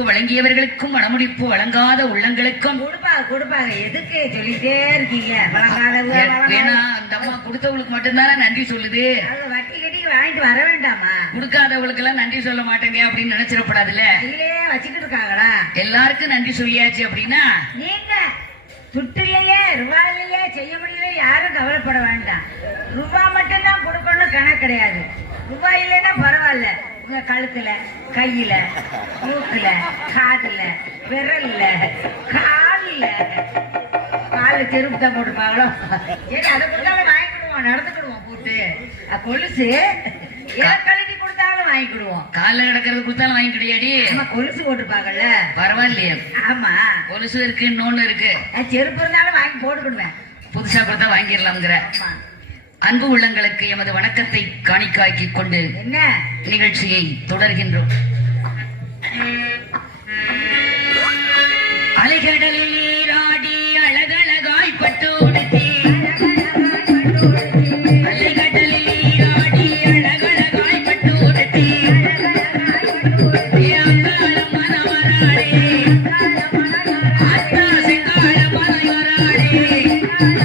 வழங்கியவர்களுக்கும் மனமுடிப்பு வழங்காத உள்ளங்களுக்கும் கொடுப்பாங்க. எதுக்கு சொல்லிட்டே இருக்கீங்க? ஏன்னா அந்த அம்மா கொடுத்தவங்களுக்கு மட்டும்தானே நன்றி சொல்லுது. வட்டி கட்டி வாங்கிட்டு வர வேண்டாமா? கொடுக்காதவங்களுக்கு எல்லாம் நன்றி சொல்ல மாட்டேங்க அப்படின்னு நினைச்சிடப்படாதுல்ல. வச்சுக்கிட்டு இருக்காங்களா? எல்லாருக்கும் நன்றி சொல்லியாச்சு அப்படின்னா நீங்க துட்டுலயே ரூபாயிலேயே செய்ய முடியல, யாரும் கவலைப்பட வேண்டாம். ரூபா மட்டும்தான் கொடுக்கணும் கணக்கு கிடையாது. ரூபாய் இல்லைன்னா பரவாயில்ல, உங்க கழுத்துல, கையில, மூக்குல, காதுல, விரல்ல, காலில் செருப்பு தான் போட்டுப்பாங்களோ. சரி, அதை கொடுத்தாலும் வாங்கிக்கிடுவோம், நடந்துக்கிடுவோம். போட்டு கொலுசு கழட்டி கொடுத்தாலும் வாங்கிக்கிடுவோம். காலில் கிடக்கிறது கொடுத்தாலும் வாங்கிக்கிடியாடி. கொலுசு போட்டுப்பாங்கல்ல, பரவாயில்லையே. ஆமா, கொலுசு இருக்கு, இன்னொன்னு இருக்கு. செருப்பு இருந்தாலும் வாங்கி போட்டுக்கிடுவேன். புதுசா பார்த்தா வாங்கிடலாம்ங்கிற அன்பு உள்ளங்களுக்கு எமது வணக்கத்தை காணிக்காக்கி கொண்டு என்ன நிகழ்ச்சியை தொடர்கின்றோம். அலைகடலில் நீராடி அழகழகாய் பட்டு உடுத்தி, அலைகடலில் நீராடி அழகழகாய் பட்டு உடுத்தி, அங்காளம் மனவராளே, அத்தா செங்காளம் மலைவராளே, ஆடி